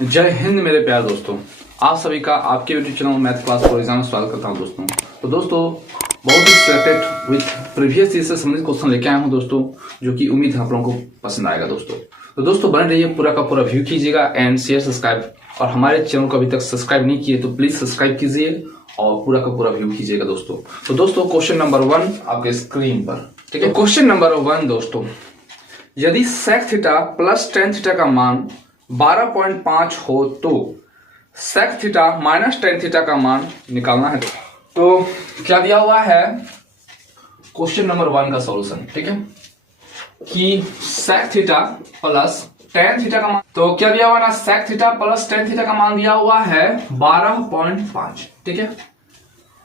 जय हिंद मेरे प्यारे दोस्तों, आप सभी का आपके YouTube channel math class for exam में स्वागत करता हूं दोस्तों। तो दोस्तों बहुत ही सिलेक्टेड विथ प्रीवियस ईयर से संबंधित क्वेश्चन लेके आया हूं दोस्तों, जो कि उम्मीद है आप लोगों को पसंद आएगा दोस्तों। तो दोस्तों बने रहिए, पूरा का पूरा व्यू कीजिएगा एंड शेयर सब्सक्राइब, और हमारे चैनल को अभी तक सब्सक्राइब नहीं किए तो प्लीज सब्सक्राइब कीजिए और पूरा का पूरा व्यू कीजिएगा दोस्तों। तो दोस्तों क्वेश्चन नंबर 1 आपके स्क्रीन पर, ठीक है। क्वेश्चन नंबर 1 दोस्तों, यदि sec theta plus tan theta का मान 12.5 हो तो sec theta minus tan theta का मान निकालना है। तो क्या दिया हुआ है क्वेश्चन नंबर 1 का सॉल्यूशन, ठीक है, कि sec theta plus tan theta का मान, तो क्या दिया हुआ ना, sec theta plus tan theta का मान दिया हुआ है 12.5, ठीक है।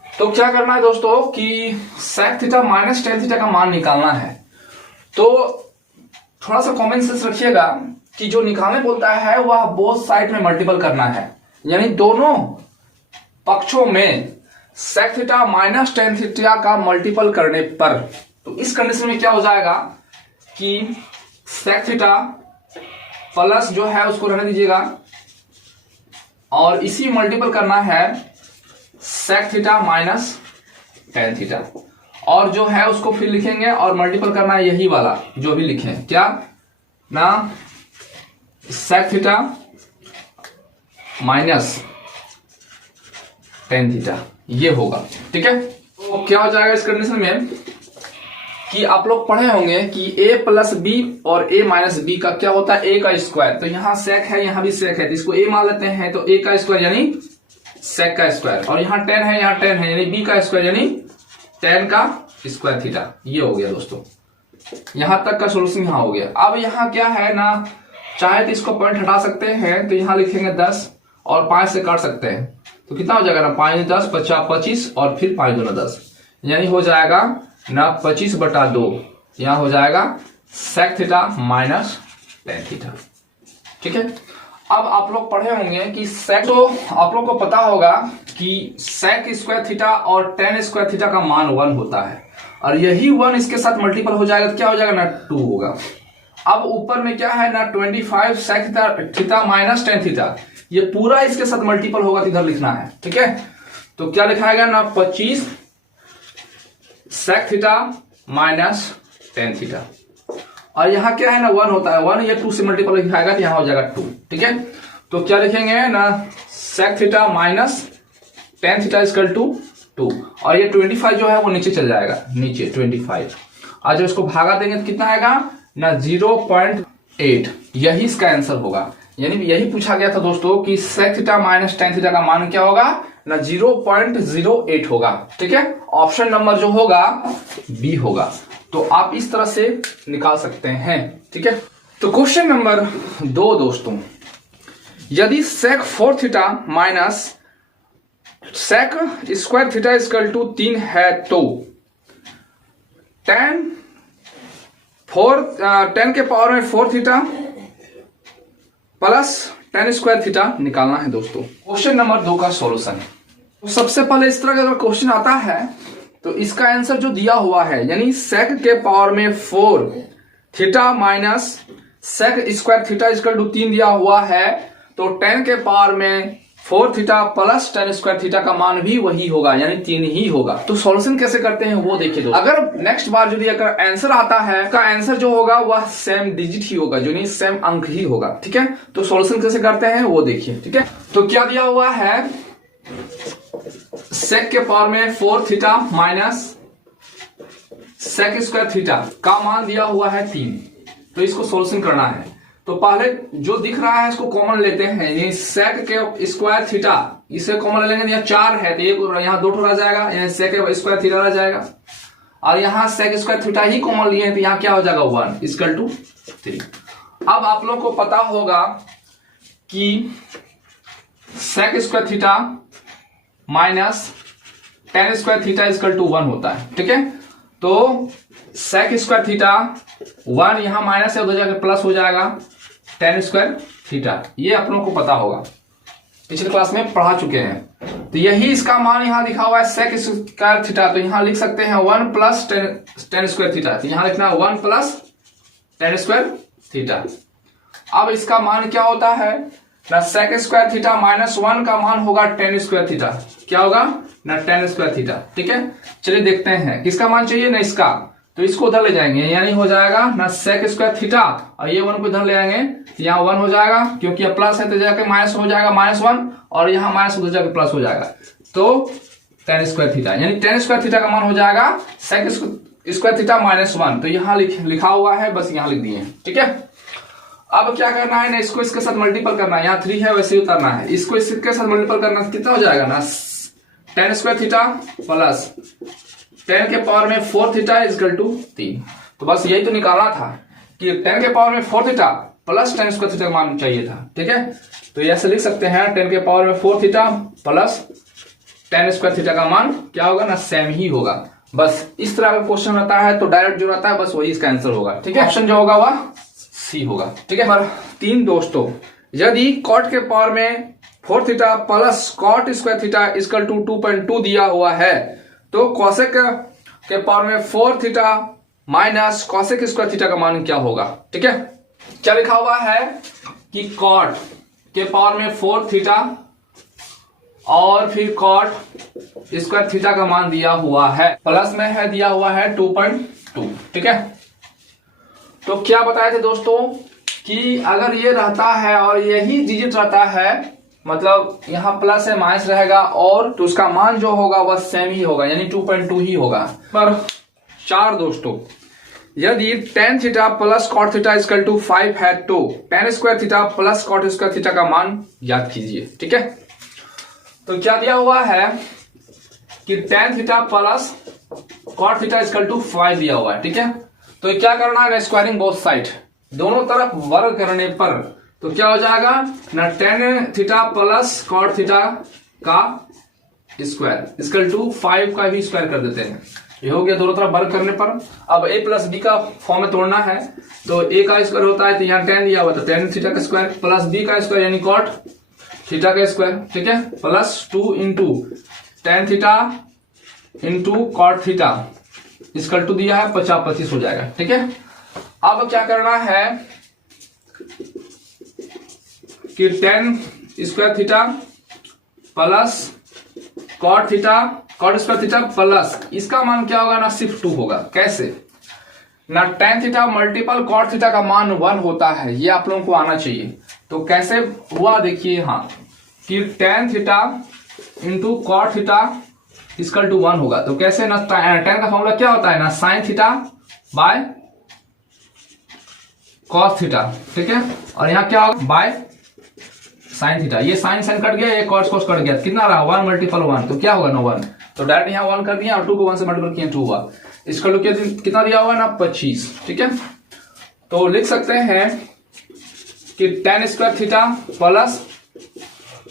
तो क्या करना है दोस्तों कि sec theta minus tan theta का मान निकालना है। तो थोड़ा सा कॉमन सेंस रखिएगा कि जो निकालने बोलता है वह बोथ साइड में मल्टीपल करना है, यानी दोनों पक्षों में sec theta minus tan theta का मल्टीपल करने पर, तो इस कंडीशन में क्या हो जाएगा कि sec थीटा प्लस जो है उसको रहने दीजिएगा और इसी मल्टीपल करना है sec theta minus tan theta, और जो है उसको फिर लिखेंगे और मल्टीपल करना है यही वाला जो भी लिखे, क्या ना, sec theta minus tan theta, ये होगा, ठीक है। तो क्या हो जाएगा इस कंडीशन में कि आप लोग पढ़े होंगे कि a प्लस बी और a माइनस बी का क्या होता है, a का स्क्वायर। तो यहां sec है, यहां भी sec है, तो इसको a मान लेते हैं, तो a का स्क्वायर यानी sec का स्क्वायर, और यहां tan है, यहां tan है, यानी b का स्क्वायर यानी tan का स्क्वायर थीटा। ये हो गया दोस्तों, यहां तक का सोल्यूशन यहां हो गया। अब यहां क्या है ना, चाहे तो इसको पॉइंट हटा सकते हैं, तो यहां लिखेंगे 10 और 5 से काट सकते हैं, तो कितना हो जाएगा ना, 5 10 50 25 और फिर 5 2 10, यानी हो जाएगा ना 25/2, यहां हो जाएगा sec theta minus tan theta, ठीक है। अब आप लोग पढ़े होंगे कि sec, तो आप लोग को पता होगा कि sec स्क्वायर थीटा और tan स्क्वायर थीटा का मान 1 होता है, और यही 1 इसके साथ मल्टीपल हो जाएगा तो क्या हो जाएगा ना, 2 होगा। अब ऊपर में क्या है ना, 25 sec theta minus tan theta, ये पूरा इसके साथ मल्टीपल होगा तो इधर लिखना है, ठीक है। तो क्या लिखाएगा ना, 25 sec theta minus tan theta, और यहां क्या है ना 1 होता है, 1 ये 2 से मल्टीपल लिखाएगा तो यहां हो जाएगा 2, ठीक है। तो क्या लिखेंगे ना, sec theta minus tan theta equal to 2, और ये 25 जो है वो नीचे चल जाएगा, नीचे 25, और जब इसको भागा देंगे तो कितना आएगा ना, 0.8, यही इसका आंसर होगा। यानी यही पूछा गया था दोस्तों कि sec theta minus tan theta का मान क्या होगा ना, 0.08 होगा, ठीक है। ऑप्शन नंबर जो होगा बी होगा। तो आप इस तरह से निकाल सकते हैं, ठीक है। तो क्वेश्चन नंबर 2 दोस्तों, यदि sec 4 theta minus sec square theta equal to 3 है तो tan के पावर में 4 theta plus tan square theta निकालना है दोस्तों। क्वेश्चन नंबर 2 का सॉल्यूशन, तो सबसे पहले इस तरह का अगर क्वेश्चन आता है तो इसका आंसर जो दिया हुआ है, यानी sec के पावर में 4 theta minus sec square theta equal to 3 दिया हुआ है, तो tan के पावर में 4 theta plus tan square theta का मान भी वही होगा, यानी 3 ही होगा। तो सॉल्यूशन कैसे करते हैं वो देखिए दोस्तों। अगर नेक्स्ट बार यदि अगर आंसर आता है, का आंसर जो होगा वह सेम डिजिट ही होगा, जो नहीं सेम अंक ही होगा, ठीक है। तो सॉल्यूशन कैसे करते हैं वो देखिए, ठीक है। तो क्या दिया हुआ है, sec के पावर में 4 theta minus sec square theta का मान दिया हुआ है 3, तो इसको सॉल्यूशन करना है। तो पहले जो दिख रहा है इसको कॉमन लेते हैं, ये sec के स्क्वायर थीटा, इसे कॉमन ले लेंगे, यहाँ 4 है तो एक यहाँ 2 रह जाएगा, यहाँ sec स्क्वायर थीटा रह जाएगा, और यहाँ sec स्क्वायर थीटा ही कॉमन लिए हैं तो यहाँ क्या हो जाएगा 1 इक्वल टू 3। अब आप लोग को पता होगा कि sec square theta minus tan square theta equal to 1 होता है, ठीक है। तो sec स्क्वायर थीटा 1 यहां माइनस है, उधर जाकर प्लस हो जाएगा tan स्क्वायर थीटा, ये आप लोगों को पता होगा, पिछले क्लास में पढ़ा चुके हैं। तो यही इसका मान यहां लिखा हुआ है sec स्क्वायर थीटा, तो यहां लिख सकते हैं 1 प्लस tan स्क्वायर थीटा, तो यहां लिखना 1 प्लस tan स्क्वायर थीटा। अब इसका मान क्या होता है ना sec स्क्वायर थीटा माइनस 1 का मान होगा tan स्क्वायर थीटा। क्या होगा ना tan स्क्वायर थीटा। ठीक है, चलिए देखते हैं किसका मान चाहिए ना इसका, तो इसको उधर ले जाएंगे, यानी हो जाएगा ना sec स्क्वायर थीटा और ये 1 को इधर ले आएंगे, यहाँ 1 हो जाएगा क्योंकि अब प्लस है तो जाके माइनस हो जाएगा -1 और यहाँ माइनस उधर जाके प्लस हो जाएगा, तो tan स्क्वायर थीटा, यानी tan स्क्वायर थीटा का मान हो जाएगा sec स्क्वायर थीटा -1। तो यहाँ लिखा हुआ है, बस यहाँ लिख दिए। ठीक है, अब क्या करना है ना, इसको इसके साथ मल्टीपल करना है, यहाँ 3 है वैसे ही उतारना है, इसको इसके साथ मल्टीपल करना, कितना हो जाएगा ना tan square theta plus tan के पावर में 4 थीटा इक्वल टू 3। तो बस यही तो निकालना था कि tan के पावर में 4 theta plus tan square theta का मान चाहिए था। ठीक है, तो ऐसे लिख सकते हैं tan के पावर में 4 theta plus tan square theta का मान क्या होगा ना सेम ही होगा। बस इस तरह का क्वेश्चन रहता है तो डायरेक्ट जो रहता है बस वही इसका आंसर होगा। ठीक है, ऑप्शन जो होगा वह सी होगा। ठीक है, पर 3 दोस्तों, यदि cot के पावर में 4 theta plus cot square theta equal to 2.2 दिया हुआ है, तो cosec के पावर में 4 theta minus cosec square theta का मान क्या होगा। ठीक है, क्या लिखा हुआ है कि cot के पावर में 4 थीटा और फिर cot स्क्वायर थीटा का मान दिया हुआ है, प्लस में है दिया हुआ है 2.2। ठीक है, तो क्या बताए थे दोस्तों कि अगर ये रहता है और यही डिजिट रहता है, मतलब यहाँ प्लस है माइनस रहेगा और तो उसका मान जो होगा वह सेम ही होगा, यानी 2.2 ही होगा। पर 4 दोस्तों, यदि tan theta plus cot theta equal to 5 है तो tan square theta plus cot square theta का मान याद कीजिए। ठीक है, तो क्या दिया हुआ है कि tan theta plus cot theta equal to 5 दिया हुआ है। ठीक है, तो क्या करना है ना, स्क्वायरिंग बोथ साइड, दोनों तरफ वर्ग करने पर तो क्या हो जाएगा ना tan theta plus cot theta का स्क्वायर इक्वल टू 5 का भी स्क्वायर कर देते हैं। ये हो गया दोनों तरफ वर्ग करने पर। अब a प्लस b का फॉर्म में तोड़ना है, तो a का स्क्वायर होता है तो यहाँ tan दिया हुआ था tan थीटा का स्क्वायर प्लस b का स्क्वायर यानी cot थीटा का स्क्वायर। ठीक है, plus 2 into tan theta into cot theta equal to दिया है 50-25 हो जाएगा। ठीक है, अब क्या करना है कि tan square theta plus cot theta cot square theta plus इसका मान क्या होगा ना सिर्फ 2 होगा। कैसे ना tan theta multiple cot theta का मान 1 होता है, ये आप लोगों को आना चाहिए। तो कैसे हुआ देखिए, हाँ कि tan theta into cot theta equal to 1 होगा। तो कैसे ना tan का फॉर्मूला क्या होता है ना sin theta by cos theta. ठीक है, और यहाँ क्या होगा बाय sin थीटा, ये sin sin कट गया, ये cos cos कट गया, कितना रहा 1 मल्टीपल 1, तो क्या होगा ना 1, तो डायरेक्ट यहाँ 1 कर दिया और 2 को 1 से मल्टीपल किया 2 हुआ। इसका लोग कितना दिया हुआ ना 25। ठीक है, तो लिख सकते हैं कि tan square theta plus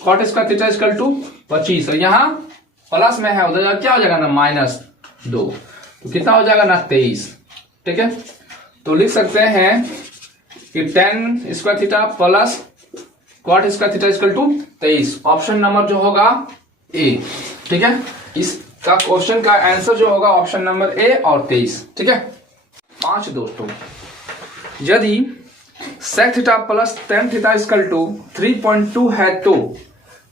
cot square theta equal to 25 और यहाँ प्लस में है उधर क्या हो जाएगा ना -2, तो कितना हो जाएगा ना 23। ठीक है, तो लिख सकते हैं कि tan square theta plus cot square theta equal to 23, option number जो होगा ए। ठीक है, इसका क्वेश्चन का आंसर जो होगा ऑप्शन नंबर ए और 23। ठीक है, 5 दोस्तों, यदि sec theta plus tan theta equal to 3.2 है तो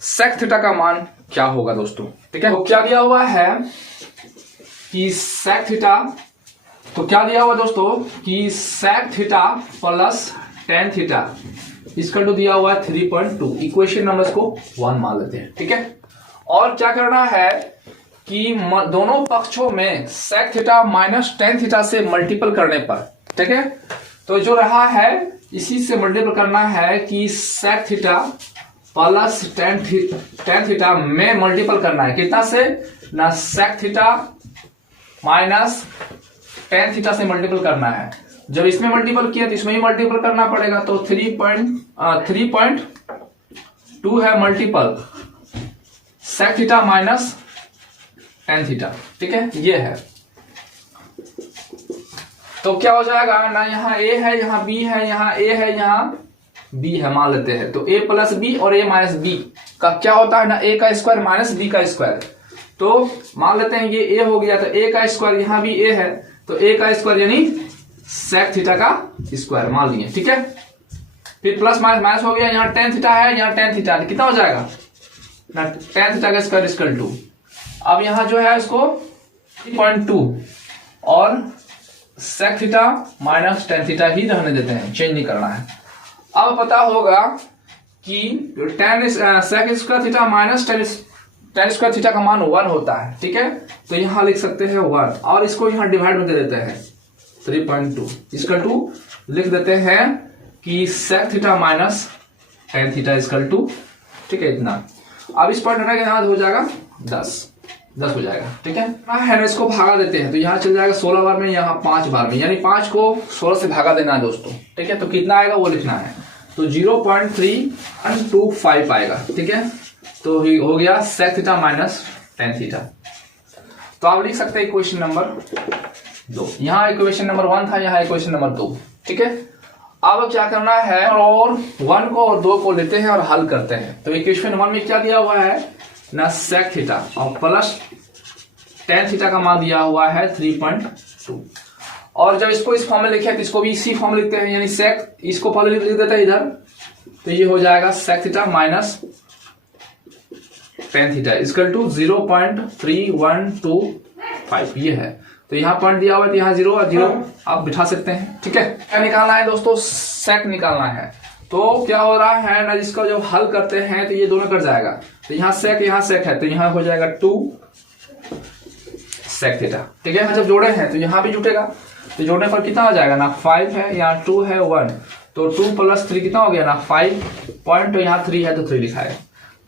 sec थीटा का मान क्या होगा दोस्तों। ठीक है, तो क्या दिया हुआ है कि sec थीटा, तो क्या दिया हुआ दोस्तों कि sec theta plus tan theta इसका टू दिया हुआ है 3.2, इक्वेशन नंबर को 1 मान लेते हैं। ठीक है, और क्या करना है कि दोनों पक्षों में sec theta minus tan theta से मल्टीपल करने पर, ठीक है, तो जो रहा है इसी से मल्टीपल करना है कि sec theta plus tan theta में मल्टीपल करना है, कितना से ना sec theta minus tan theta से मल्टीपल करना है। जब इसमें मल्टीपल किया तो इसमें ही मल्टीपल करना पड़ेगा, तो 3.2 है multiple sec theta minus tan theta. ठीक है, ये है, तो क्या हो जाएगा ना यहाँ a है, यहाँ b है, यहाँ a है, यहाँ b है, मान लेते हैं। तो a प्लस b और a माइनस b का क्या होता है ना a का स्क्वायर माइनस b का स्क्वायर, तो मान लेते हैं ये a हो गया, तो a का स्क्वायर, यहाँ भी a है तो a का स्क्वायर यानी sec थीटा का स्क्वायर मान लिए। ठीक है, फिर प्लस माइनस माइनस हो गया, यहाँ टेन थीटा है, यहाँ टेन थीटा है, कितना हो जाएगा ना, टेन थीटा का स्क्वायर इक्वल टू, अब यहाँ जो है इसको 3.2 और sec theta minus tan theta ही रहने देते हैं, चेंज नहीं करना है। अब पता होगा कि tan sec square theta minus tan square theta का मान 1 होता है, ठीक है। तो यहां लिख सकते हैं 1 और इसको यहां डिवाइड में दे देते हैं 3.2 इक्वल टू लिख देते हैं कि sec theta minus tan theta equal to, ठीक है, इतना। अब इस पॉइंट हटा के यहां हो जाएगा 10 हो जाएगा, ठीक है ना। इसको भागा देते हैं तो यहाँ चल जाएगा 16 बार में, यहाँ 5 बार में, यानी 5 को 16 से भागा देना है दोस्तों, ठीक है। तो कितना आएगा वो लिखना है, तो 0.3125 आएगा, ठीक है। तो हो गया sec theta minus tan theta. तो आप लिख सकते हैं इक्वेशन नंबर 2। यहाँ इक्वेशन नंबर 1 था, यहाँ इक्वेशन नंबर 2, ठीक है। अब क्या करना है, और 1 को और 2 को लेते हैं और हल करते हैं। तो इक्वेशन 1 में क्या दिया हुआ है ना, सेक थीटा और प्लस टेन थीटा का मान दिया हुआ है 3.2। और जब इसको इस फॉर्म में लिखे तो इसको भी इसी फॉर्म में लिखते हैं, यानी सेक इसको पहले लिख देते हैं इधर, तो ये हो जाएगा sec theta minus tan theta equal to 0.3125 ये है। तो यहाँ पॉइंट दिया हुआ है, तो यहाँ 0 और 0 आप बिठा सकते हैं, ठीक है। क्या निकालना है दोस्तों, सेक निकालना है। तो क्या हो रहा है ना, जिसको जब हल करते हैं तो ये दोनों कट जाएगा, तो यहाँ सेक है, तो यहाँ हो जाएगा 2 सेक थीटा, ठीक है। जब जोड़े हैं तो यहाँ भी जुटेगा, तो जोड़ने पर कितना हो जाएगा ना, 5 है, यहाँ 2 है 1, तो 2 + 3 कितना हो गया ना 5 पॉइंट, तो यहाँ 3 है तो 3 लिखा है।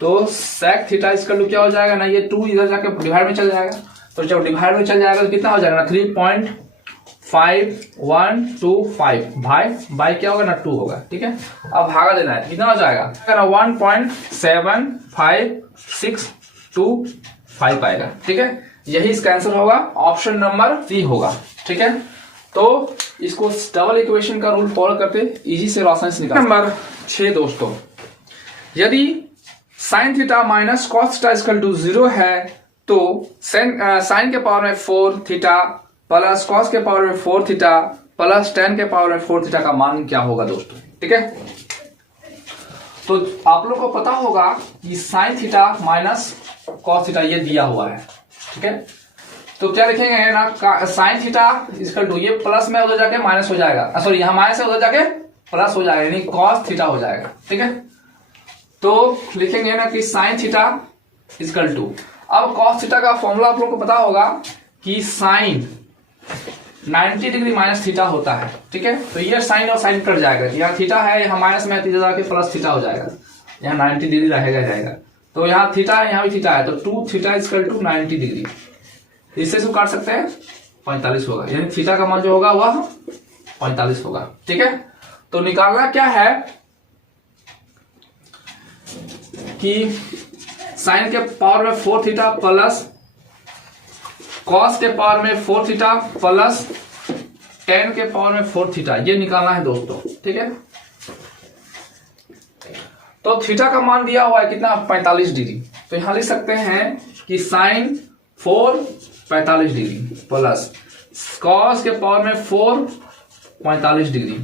तो सेक थीटा इसका क्या हो जाएगा ना, ये 2 इधर जाके डिवाइड में चल जाएगा, तो जब डिवाइड में चल जाएगा तो कितना हो जाएगा ना 3.5125 बाई क्या होगा ना 2 होगा, ठीक है। अब भागा देना है, कितना हो जाएगा ना 1.7565 आएगा, ठीक है। यही इसका आंसर होगा, ऑप्शन नंबर 3 होगा, ठीक है। तो इसको डबल इक्वेशन का रूल फॉलो करते इजी से रोशन से निकाल। नंबर 6 दोस्तों, यदि sine theta minus cos theta equal to 0 है तो साइन के पावर में 4 थीटा प्लस कॉस के पावर में 4 थीटा प्लस टेन के पावर में 4 थीटा का मान क्या होगा दोस्तों, ठीक है। तो आप लोग को पता होगा कि sign theta minus cos theta ये दिया हुआ है, ठीक है। तो क्या लिखेंगे ना, साइन थीटा इक्वल टू, ये प्लस में उधर जाके माइनस हो जाएगा, सॉरी यहाँ माइनस है उधर जाके प्लस हो जाएगा, यानी कॉस थीटा हो जाएगा, ठीक है। तो लिखेंगे ना कि साइन थीटा इक्वल टू, अब कॉस थीटा का फॉर्मूला आप लोग को पता होगा कि साइन 90 डिग्री माइनस थीटा होता है, ठीक है। तो ये साइन और साइन कट जाएगा, यहाँ थीटा है, यहाँ माइनस में थीटा जाके प्लस थीटा हो जाएगा, यहाँ 90 डिग्री रहेगा। तो यहाँ थीटा है, यहाँ भी थीटा है, तो 2 थीटा इक्वल टू 90 डिग्री, इससे इसको काट सकते हैं 45 होगा, यानी थीटा का मान जो होगा वह 45 होगा, ठीक है। तो निकालना क्या है कि साइन के पावर में 4 थीटा प्लस कॉस के पावर में 4 थीटा प्लस टेन के पावर में 4 थीटा, ये निकालना है दोस्तों, ठीक है। तो थीटा का मान दिया हुआ है कितना 45 डिग्री, तो यहां लिख सकते हैं कि साइन 4 45 डिग्री प्लस कॉस के पावर में 4 45 डिग्री,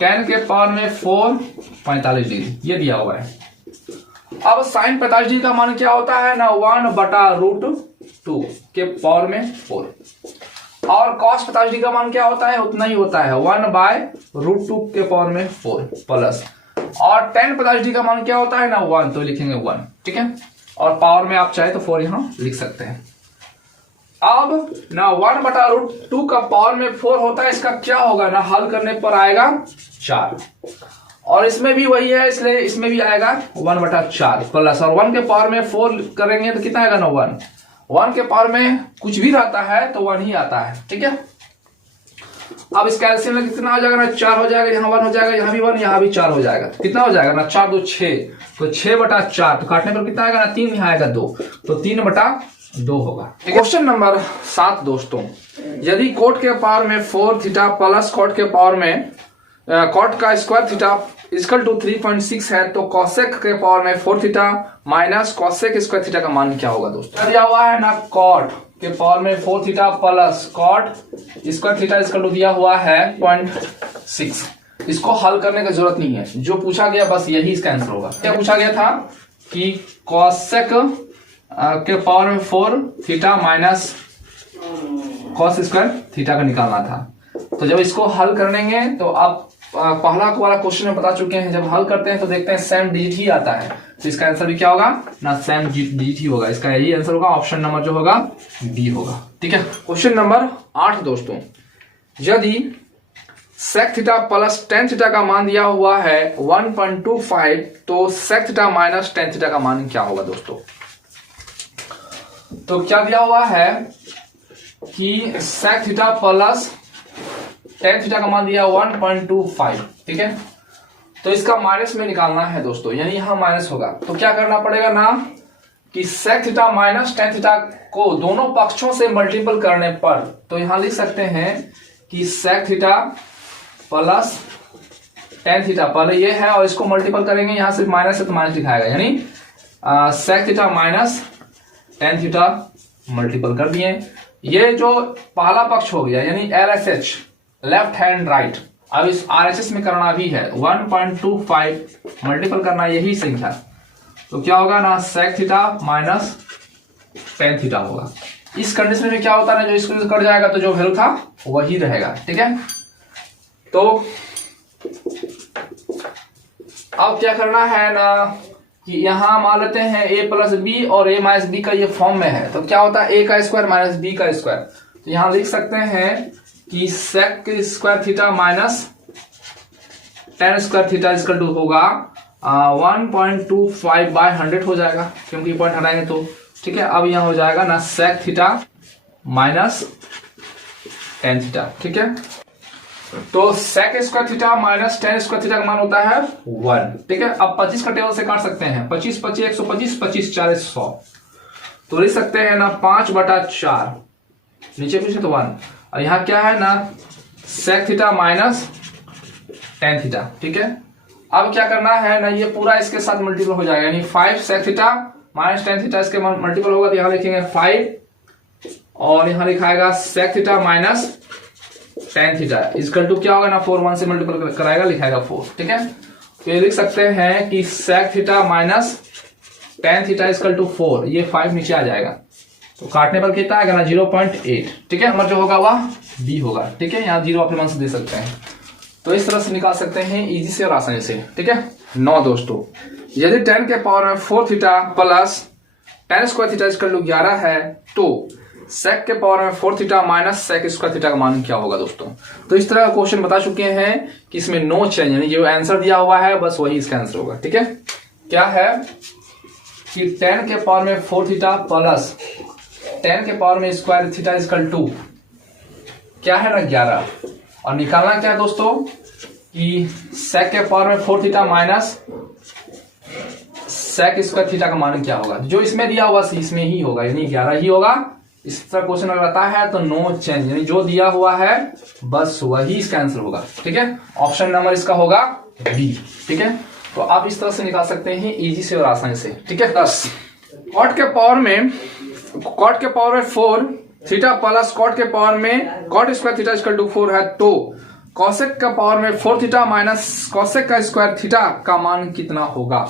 टेन के पावर में 4 45 डिग्री, ये दिया हुआ है। अब साइन 45 डिग्री का मान क्या होता है ना, 1/√2 के पावर में 4, और कॉस 45 डिग्री का मान क्या होता है, उतना ही होता है 1/√2 के पावर में 4 प्लस, और टेन 45 डिग्री का मान क्या होता है ना 1, तो लिखेंगे 1, ठीक है। और पावर में आप चाहे तो 4 यहां लिख सकते हैं। अब ना 1/√2 का पावर में 4 होता है, इसका क्या होगा ना, हल करने पर आएगा 4, और इसमें भी वही है, इसलिए इसमें भी आएगा 1/4 प्लस, और 1 के पावर में 4 करेंगे तो कितना आएगा ना 1 के पावर में कुछ भी रहता है तो 1 ही आता है, ठीक है। अब इस कैल्सियम में कितना हो जाएगा ना, 4 हो जाएगा, यहाँ 1 हो जाएगा, यहाँ भी 1, यहाँ भी 4 हो जाएगा, तो कितना हो जाएगा ना 4 2 6, तो 6/4, तो काटने पर कितना आएगा ना 3, यहाँ आएगा 2, तो 3/2 होगा। क्वेश्चन नंबर 7 दोस्तों, यदि कोट के पावर में 4 थीटा प्लस कोट के पावर में कॉट का स्क्वायर थीटा इक्वल टू 3.6 है तो कॉसेक के पावर में 4 theta minus cosec square theta का मान क्या होगा दोस्तों। दिया हुआ है ना कॉट के पावर में 4 theta plus cot square theta equal to दिया हुआ है 0.6, इसको हल करने की जरूरत नहीं है, जो पूछा गया बस यही इसका आंसर होगा। क्या पूछा गया था कि कॉसेक के पावर में 4 theta minus cos square theta का निकालना था। तो जब इसको हल करेंगे तो आप पहला वाला क्वेश्चन में बता चुके हैं, जब हल करते हैं तो देखते हैं सेम डिजिट ही आता है, तो इसका आंसर भी क्या होगा ना, सेम डिजिट ही होगा। इसका यही आंसर होगा, ऑप्शन नंबर जो होगा बी होगा। ठीक है, क्वेश्चन नंबर 8 दोस्तों, यदि sec theta plus tan theta का मान दिया हुआ है 1.25 तो sec theta minus tan theta का मान क्या होगा दोस्तों। तो क्या दिया हुआ है कि sec theta plus tan theta का मान दिया 1.25, ठीक है। तो इसका माइनस में निकालना है दोस्तों, यानी यहां माइनस होगा। तो क्या करना पड़ेगा ना कि sec theta minus tan theta को दोनों पक्षों से मल्टीपल करने पर, तो यहां लिख सकते हैं कि sec theta plus tan theta, पहले ये है और इसको मल्टीपल करेंगे, यहां सिर्फ माइनस है तो माइनस दिखाएगा, यानी sec theta minus tan theta multiple कर दिए। ये जो पहला पक्ष हो गया यानी LHS लेफ्ट हैंड राइट, अब इस RHS में करना भी है 1.25 मल्टीपल करना यही संख्या, तो क्या होगा ना sec theta minus tan theta होगा। इस कंडीशन में क्या होता है ना, जो इसको कट जाएगा तो जो वैल्यू था वही रहेगा। ठीक है, तो अब क्या करना है ना कि यहां मान लेते हैं a प्लस बी और a माइनस बी का ये फॉर्म में है, तो क्या होता है a का स्क्वायर माइनस b का स्क्वायर। तो यहां लिख सकते हैं कि sec square theta minus tan square theta equal to होगा 1.25 बाय 100 हो जाएगा, क्योंकि पॉइंट हटाएंगे तो। ठीक है, अब यहां हो जाएगा ना sec theta minus tan theta. ठीक है, तो sec square theta minus tan square theta का मान होता है 1। ठीक है, अब 25 का टेबल से काट सकते हैं, 25 25 125, 25 4 100, तो लिख सकते हैं ना 5/4, नीचे पूछे तो 1, और यहां क्या है ना sec theta minus tan theta. ठीक है, अब क्या करना है ना, ये पूरा इसके साथ मल्टीपल हो जाएगा, यानी 5 sec theta minus tan theta इसके मल्टीपल होगा, तो यहां लिखेंगे 5 और यहां लिखाएगा sec theta minus tan theta equal to क्या होगा ना 4, 1 से मल्टीपल कराएगा लिखाएगा 4। ठीक है, तो ये लिख सकते हैं कि sec theta minus tan theta equal to 4, ये 5 नीचे आ जाएगा, तो काटने पर कितना आएगा ना 0.8। ठीक है, नंबर जो होगा वह बी होगा। ठीक है, यहाँ 0 अपने मन से दे सकते हैं, तो इस तरह से निकाल सकते हैं इजी से और आसानी से। ठीक है, 9 दोस्तों, यदि 10 के पावर में 4 theta plus tan square theta equal to 11 है तो सेक के पावर में 4 theta minus sec square theta का मान क्या होगा दोस्तों। तो इस तरह का क्वेश्चन बता चुके हैं कि इसमें नो चेंज, यानी जो आंसर दिया हुआ है बस वही इसका आंसर होगा। ठीक है, क्या है कि 10 के पावर में 4 थीटा प्लस 10 के पावर में स्क्वायर थीटा इक्वल टू क्या है ना 11, और निकालना क्या है दोस्तों कि सेक के पावर में 4 theta minus sec square theta का मान क्या होगा। जो इसमें दिया हुआ इसमें ही होगा, यानी 11 ही होगा। इस तरह क्वेश्चन अगर आता है तो नो चेंज, यानी जो दिया हुआ है बस वही इसका आंसर होगा। ठीक है, ऑप्शन नंबर इसका होगा बी। ठीक है, तो आप इस तरह से निकाल सकते हैं इजी से और आसानी से। ठीक है, 10 कॉट के पावर में 4 थीटा प्लस कॉट के पावर में cot square theta equal to 4 है, तो कॉसेक का पावर में 4 थीटा माइनस कॉसेक का स्क्वायर थीटा का मान कितना होगा।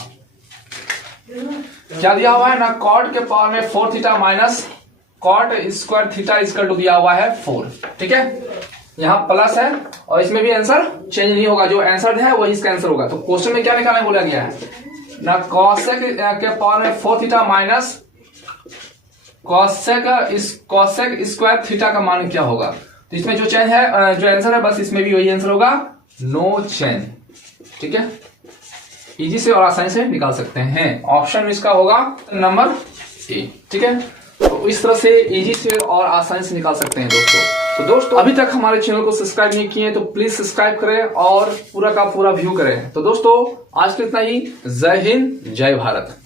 क्या दिया हुआ है ना, कॉट के पावर में 4 theta minus cot square theta equal to दिया हुआ है 4। ठीक है, यहां प्लस है और इसमें भी आंसर चेंज नहीं होगा, जो आंसर है वही इसका आंसर होगा। तो क्वेश्चन में क्या निकालने बोला गया है ना, कॉसेक के पावर में 4 theta minus cosec square theta का मान क्या होगा। तो इसमें जो चेंज है, जो आंसर है बस इसमें भी वही आंसर होगा, नो चेंज। ठीक है, इजी से और आसानी से निकाल सकते हैं। ऑप्शन इसका होगा नंबर ए। ठीक है, तो इस तरह से इजी से और आसानी से निकाल सकते हैं दोस्तों। तो दोस्तों अभी तक हमारे चैनल को सब्सक्राइब नहीं किए तो प्लीज सब्सक्राइब करें और पूरा का पूरा व्यू करें। तो दोस्तों आज के इतना ही। जय हिंद, जय भारत।